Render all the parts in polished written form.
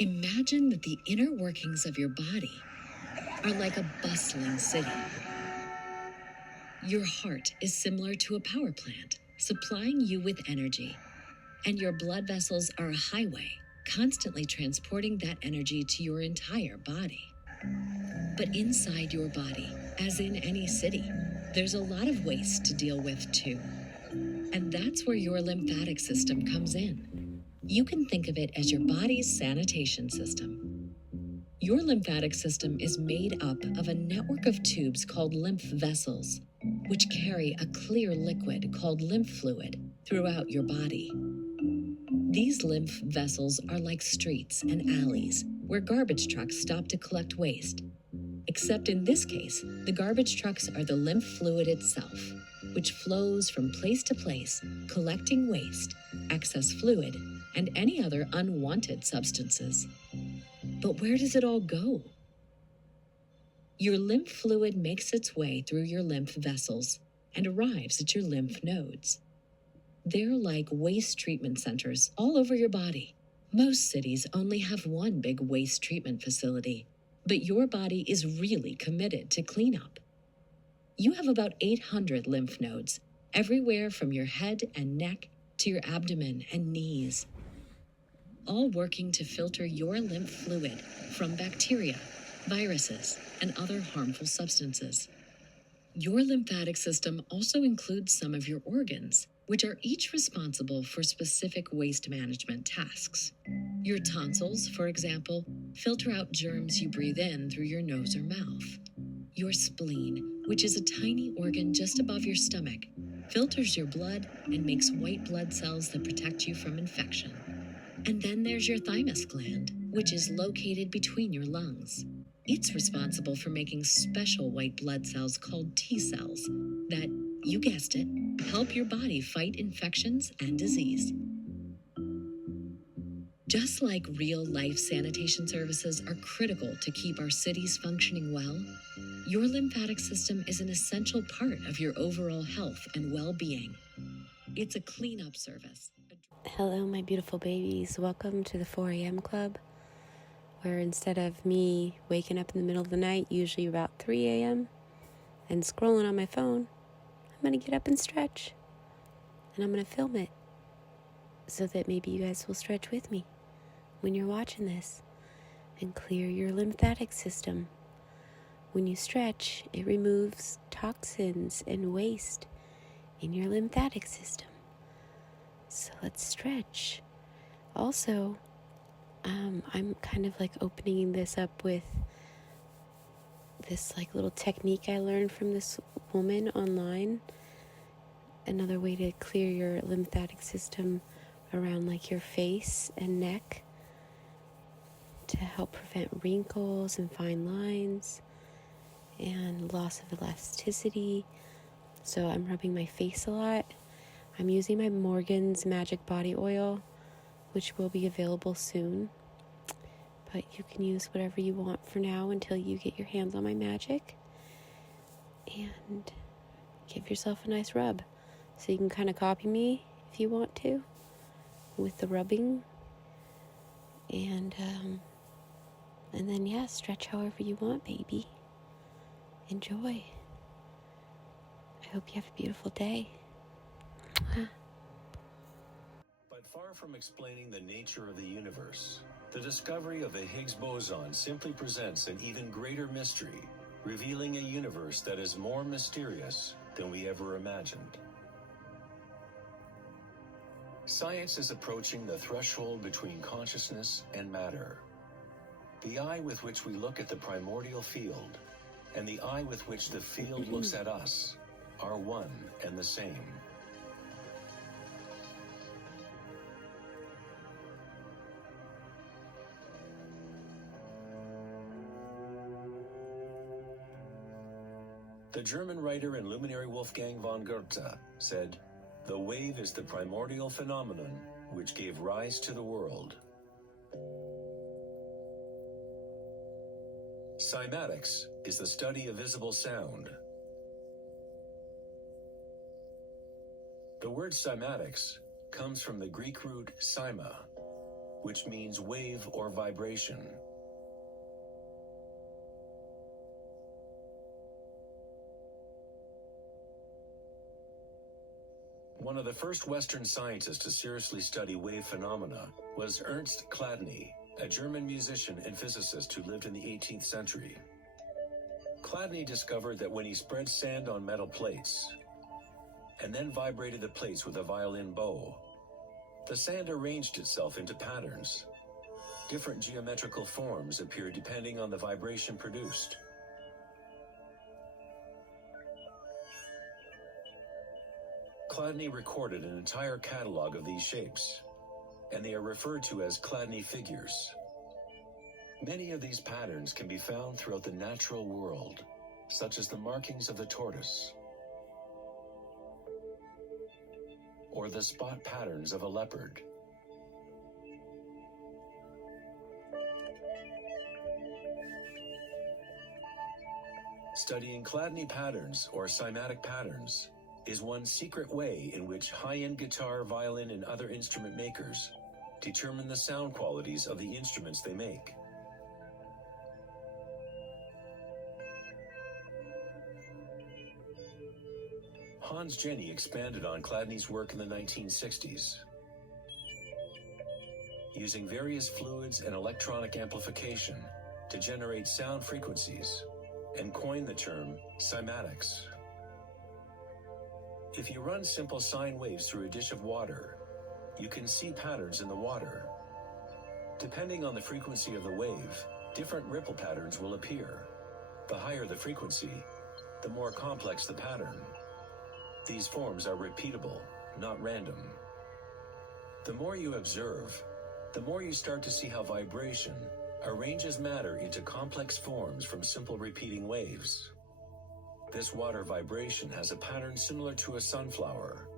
Imagine that the inner workings of your body are like a bustling city. Your heart is similar to a power plant, supplying you with energy, and your blood vessels are a highway, constantly transporting that energy to your entire body. But inside your body, as in any city, there's a lot of waste to deal with too. And that's where your lymphatic system comes in. You can think of it as your body's sanitation system. Your lymphatic system is made up of a network of tubes called lymph vessels, which carry a clear liquid called lymph fluid throughout your body. These lymph vessels are like streets and alleys where garbage trucks stop to collect waste. Except in this case, the garbage trucks are the lymph fluid itself, which flows from place to place, collecting waste, excess fluid, and any other unwanted substances. But where does it all go? Your lymph fluid makes its way through your lymph vessels and arrives at your lymph nodes. They're like waste treatment centers all over your body. Most cities only have one big waste treatment facility, but your body is really committed to cleanup. You have about 800 lymph nodes, everywhere from your head and neck to your abdomen and knees, all working to filter your lymph fluid from bacteria, viruses, and other harmful substances. Your lymphatic system also includes some of your organs, which are each responsible for specific waste management tasks. Your tonsils, for example, filter out germs you breathe in through your nose or mouth. Your spleen, which is a tiny organ just above your stomach, filters your blood and makes white blood cells that protect you from infection. And then there's your thymus gland, which is located between your lungs. It's responsible for making special white blood cells called T cells that, you guessed it, help your body fight infections and disease. Just like real-life sanitation services are critical to keep our cities functioning well, your lymphatic system is an essential part of your overall health and well-being. It's a cleanup service. Hello, my beautiful babies. Welcome to the 4 a.m. club, where instead of me waking up in the middle of the night, usually about 3 a.m., and scrolling on my phone, I'm going to get up and stretch. And I'm going to film it so that maybe you guys will stretch with me when you're watching this and clear your lymphatic system. When you stretch, it removes toxins and waste in your lymphatic system. So let's stretch. Also, I'm kind of like opening this up with this like little technique I learned from this woman online. Another way to clear your lymphatic system around like your face and neck to help prevent wrinkles and fine lines and loss of elasticity. So I'm rubbing my face a lot. I'm using my Morgan's Magic Body Oil, which will be available soon. But you can use whatever you want for now until you get your hands on my magic. And give yourself a nice rub. So you can kind of copy me if you want to with the rubbing. And then, yeah, stretch however you want, baby. Enjoy. I hope you have a beautiful day. But far from explaining the nature of the universe, the discovery of the Higgs boson simply presents an even greater mystery, revealing a universe that is more mysterious than we ever imagined. Science is approaching the threshold between consciousness and matter. The eye with which we look at the primordial field and the eye with which the field looks at us are one and the same. The German writer and luminary Wolfgang von Goethe said, "The wave is the primordial phenomenon which gave rise to the world." Cymatics is the study of visible sound. The word cymatics comes from the Greek root cyma, which means wave or vibration. One of the first Western scientists to seriously study wave phenomena was Ernst Chladni, a German musician and physicist who lived in the 18th century. Chladni discovered that when he spread sand on metal plates and then vibrated the plates with a violin bow, the sand arranged itself into patterns. Different geometrical forms appeared depending on the vibration produced. Chladni recorded an entire catalog of these shapes, and they are referred to as Chladni figures. Many of these patterns can be found throughout the natural world, such as the markings of the tortoise, or the spot patterns of a leopard. Studying Chladni patterns, or cymatic patterns, is one secret way in which high-end guitar, violin, and other instrument makers determine the sound qualities of the instruments they make. Hans Jenny expanded on Chladni's work in the 1960s. Using various fluids and electronic amplification to generate sound frequencies, and coined the term cymatics. If you run simple sine waves through a dish of water, you can see patterns in the water. Depending on the frequency of the wave, different ripple patterns will appear. The higher the frequency, the more complex the pattern. These forms are repeatable, not random. The more you observe, the more you start to see how vibration arranges matter into complex forms from simple repeating waves. This water vibration has a pattern similar to a sunflower.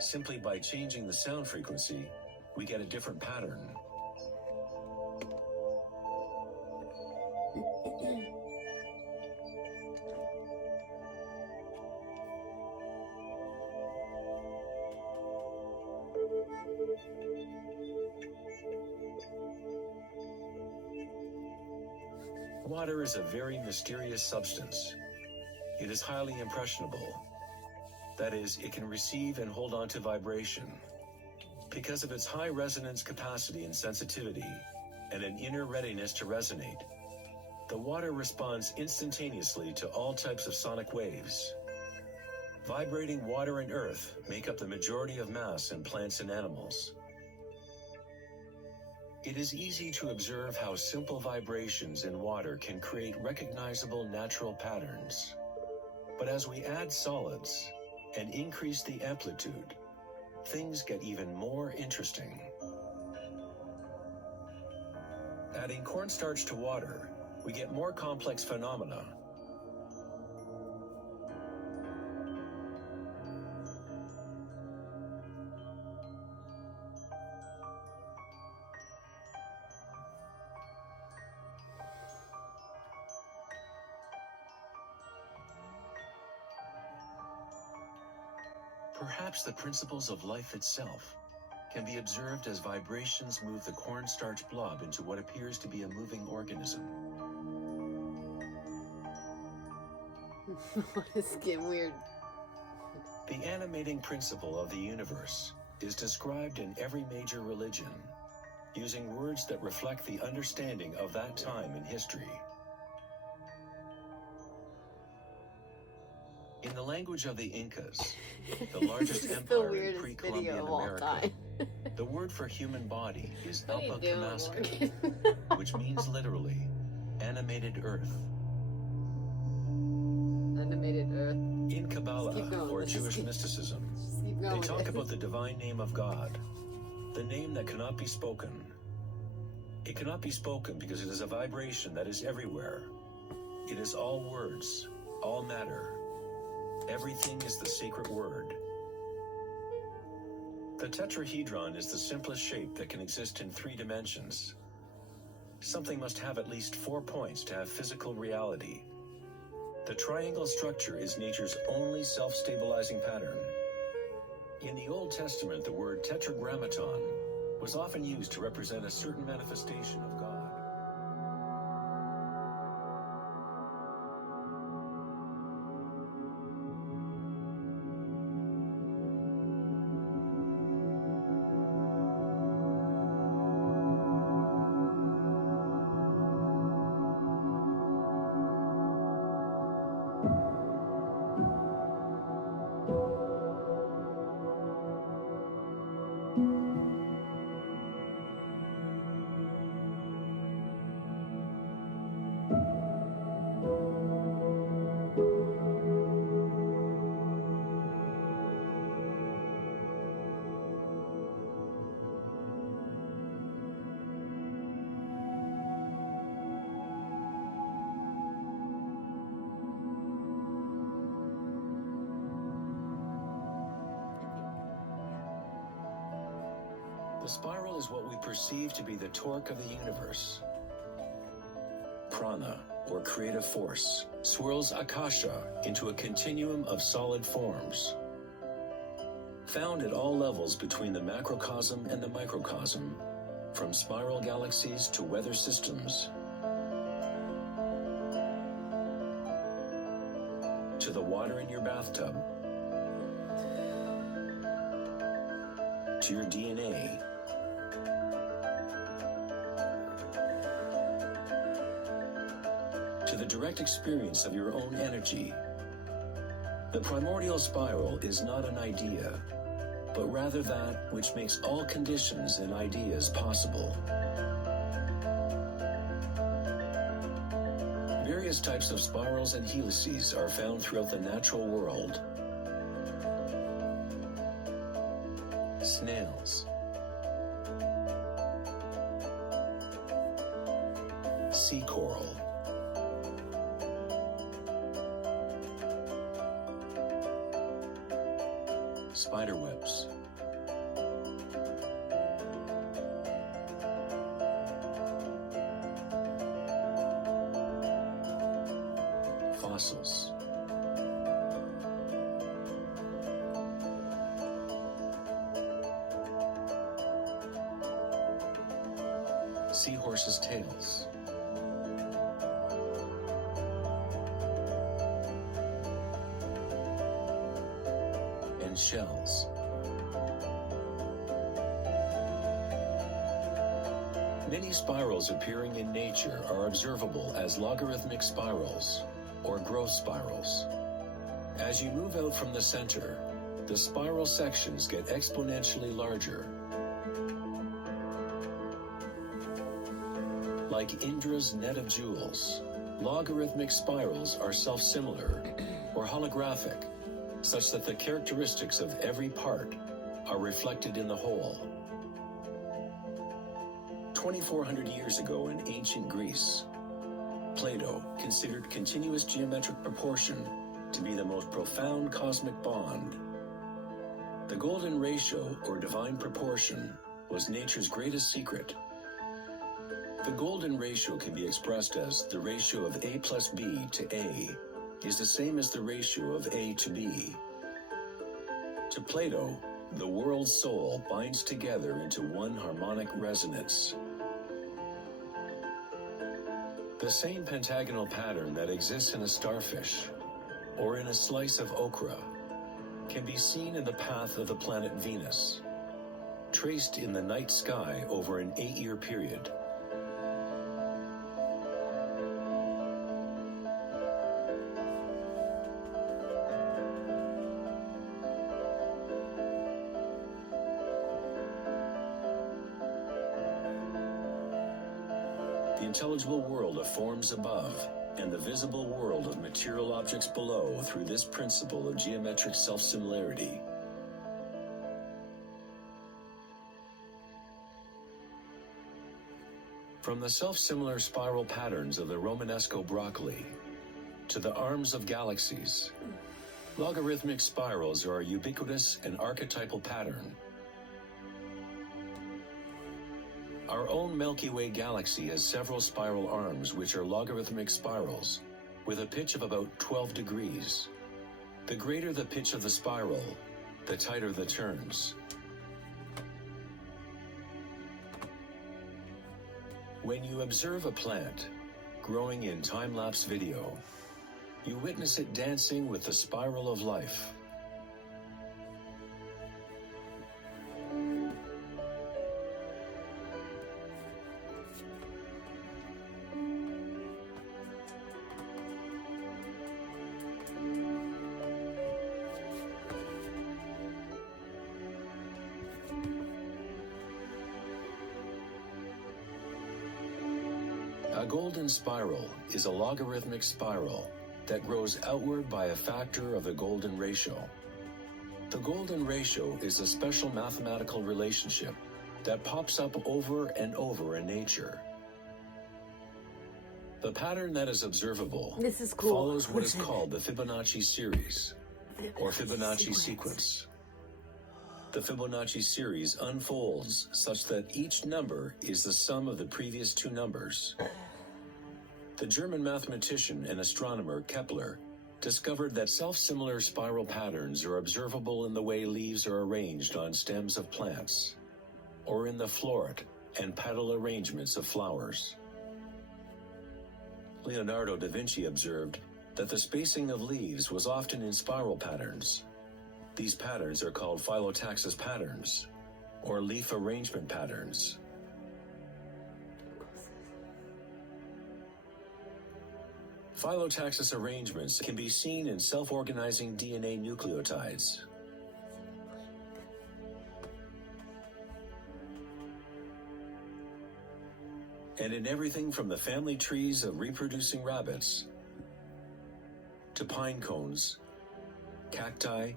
Simply by changing the sound frequency, we get a different pattern. Water is a very mysterious substance. It is highly impressionable. That is, it can receive and hold on to vibration. Because of its high resonance capacity and sensitivity, and an inner readiness to resonate, the water responds instantaneously to all types of sonic waves. Vibrating water and earth make up the majority of mass in plants and animals. It is easy to observe how simple vibrations in water can create recognizable natural patterns. But as we add solids and increase the amplitude, things get even more interesting. Adding cornstarch to water, we get more complex phenomena. Perhaps the principles of life itself can be observed as vibrations move the cornstarch blob into what appears to be a moving organism. It's getting weird. The animating principle of the universe is described in every major religion, using words that reflect the understanding of that time in history. In the language of the Incas, the largest empire in pre-Columbian America, the word for human body is Alpakamaskan, which means literally, animated earth. Animated earth. In Kabbalah, or Jewish mysticism, they talk about the divine name of God, the name that cannot be spoken. It cannot be spoken because it is a vibration that is everywhere. It is all words, all matter. Everything is the secret word. The tetrahedron is the simplest shape that can exist in 3 dimensions. Something must have at least 4 points to have physical reality. The triangle structure is nature's only self-stabilizing pattern. In the Old Testament, the word tetragrammaton was often used to represent a certain manifestation of God. The spiral is what we perceive to be the torque of the universe. Prana, or creative force, swirls Akasha into a continuum of solid forms. Found at all levels between the macrocosm and the microcosm, from spiral galaxies to weather systems, to the water in your bathtub, to your DNA, to the direct experience of your own energy. The primordial spiral is not an idea, but rather that which makes all conditions and ideas possible. Various types of spirals and helices are found throughout the natural world. Snails, sea coral, spider webs, fossils, seahorses' tails, and shells. Many spirals appearing in nature are observable as logarithmic spirals, or growth spirals. As you move out from the center, the spiral sections get exponentially larger. Like Indra's net of jewels, logarithmic spirals are self-similar, or holographic, such that the characteristics of every part are reflected in the whole. 2,400 years ago in ancient Greece, Plato considered continuous geometric proportion to be the most profound cosmic bond. The golden ratio, or divine proportion, was nature's greatest secret. The golden ratio can be expressed as the ratio of A plus B to A is the same as the ratio of A to B. To Plato, the world's soul binds together into one harmonic resonance. The same pentagonal pattern that exists in a starfish or in a slice of okra can be seen in the path of the planet Venus, traced in the night sky over an 8-year period. The intelligible world of forms above and the visible world of material objects below through this principle of geometric self-similarity. From the self-similar spiral patterns of the Romanesco broccoli to the arms of galaxies, Logarithmic spirals are a ubiquitous and archetypal pattern. Our own Milky Way galaxy has several spiral arms which are logarithmic spirals, with a pitch of about 12 degrees. The greater the pitch of the spiral, the tighter the turns. When you observe a plant growing in time-lapse video, you witness it dancing with the spiral of life. A golden spiral is a logarithmic spiral that grows outward by a factor of the golden ratio. The golden ratio is a special mathematical relationship that pops up over and over in nature. The pattern that is observable follows what is called the Fibonacci series, or Fibonacci sequence. The Fibonacci series unfolds such that each number is the sum of the previous two numbers. The German mathematician and astronomer Kepler discovered that self-similar spiral patterns are observable in the way leaves are arranged on stems of plants, or in the floret and petal arrangements of flowers. Leonardo da Vinci observed that the spacing of leaves was often in spiral patterns. These patterns are called phyllotaxis patterns, or leaf arrangement patterns. Phyllotaxis arrangements can be seen in self-organizing DNA nucleotides. And in everything from the family trees of reproducing rabbits to pine cones, cacti,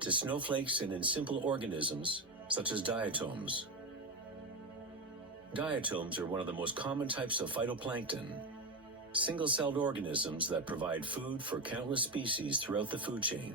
to snowflakes, and in simple organisms such as diatoms. Diatoms are one of the most common types of phytoplankton, single-celled organisms that provide food for countless species throughout the food chain.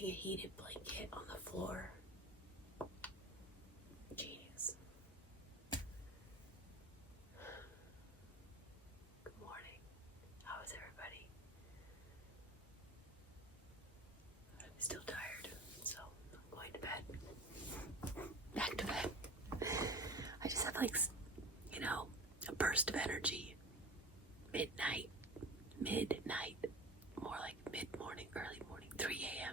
A heated blanket on the floor. Genius. Good morning. How is everybody? I'm still tired, so I'm going to bed. Back to bed. I just had a burst of energy. Midnight. More like mid-morning, early morning, 3 a.m.